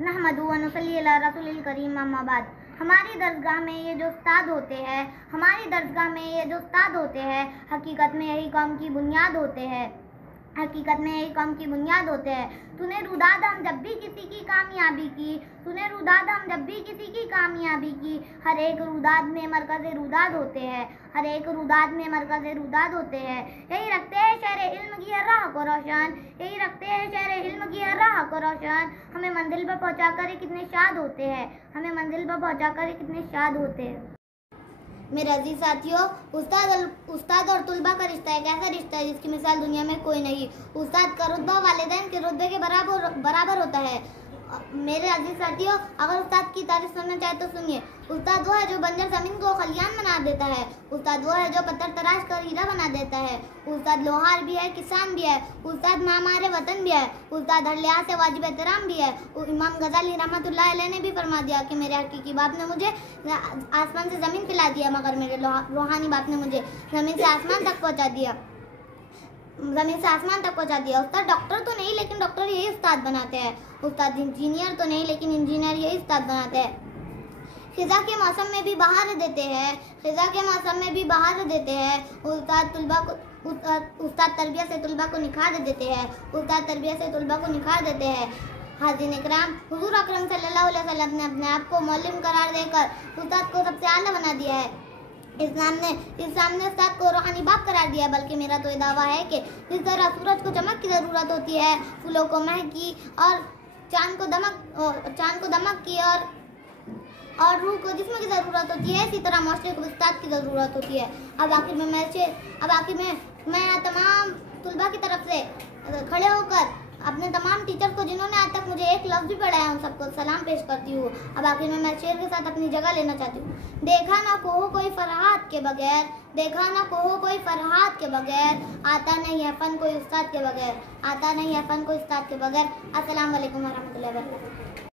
नहमदु व नुसल्ली अला रसूलिल करीम, अम्मा बाद। हमारी दरगाह में ये जो उस्ताद होते हैं हकीकत में यही कौम की बुनियाद होते हैं। तूने रुदाद हम जब भी किसी की कामयाबी की, हर एक रुदाद में मरकज़ रुदाद होते हैं। यही रखते हैं शहर इल्म की राह को रोशन, हमें मंजिल पर पहुँचाकर कितने शाद होते हैं। मेरे अजीज साथियों, उस्ताद और तुलबा का रिश्ता एक ऐसा रिश्ता है जिसकी मिसाल दुनिया में कोई नहीं। उस्ताद का रुतबा वालिदैन के रुतबे के बराबर होता है। मेरे अजीज साथियों, अगर उस्ताद की तारीफ सुनना चाहे तो सुनिए। उस्ताद वो है जो बंजर जमीन को खलियान बना देता है। उस्ताद वो है जो पत्थर तराश कर हीरा बना देता है। उस्ताद लोहार भी है, किसान भी है। उस्ताद मामारे वतन भी है। उस्ताद हर लिहाज से वाजिब एहतराम भी है। इमाम गजाली रहमतुल्लाह अलैह ने भी फरमा दिया कि मेरे हकीकी बाप ने मुझे आसमान से ज़मीन पिला दिया, मगर मेरे रूहानी बाप ने मुझे ज़मीन से आसमान तक पहुँचा दिया। उस्ताद डॉक्टर तो नहीं, लेकिन डॉक्टर यही उस्ताद बनाते हैं। उस्ताद इंजीनियर तो नहीं, लेकिन इंजीनियर यही उस्ताद बनाते हैं। खिज़ा के मौसम में भी बहार देते हैं। उस्ताद तरबियत से तुलबा को निखार देते हैं। हाज़िन इकराम, हुज़ूर अकरम सल्लल्लाहु अलैहि वसल्लम ने अपने आप को मौलिम करार देकर उस्ताद को सबसे आला बना दिया है। इस्लाम ने उस्ताद को रूहानी बाप करार दिया। बल्कि मेरा तो ये दावा है कि जिस तरह सूरज को चमक की ज़रूरत होती है, फूलों को महक की और चाँद को दमक की और रूह को जिस्म की ज़रूरत होती है, इसी तरह माशरे को उस्ताद की ज़रूरत होती है। अब आखिर में मैं तमाम तुलबा की तरफ से खड़े होकर अपने तमाम टीचर को जिन्होंने आज तक मुझे एक लफ्ज़ भी पढ़ाया, उन सबको सलाम पेश करती हूँ। अब आखिर में मैं शेर के साथ अपनी जगह लेना चाहती हूँ। देखा ना कोहो कोई फरहाद के बगैर, आता नहीं है फन कोई उस्ताद के बगैर। अस्सलाम वालेकुम व रहमतुल्लाहि व बरकातुहू।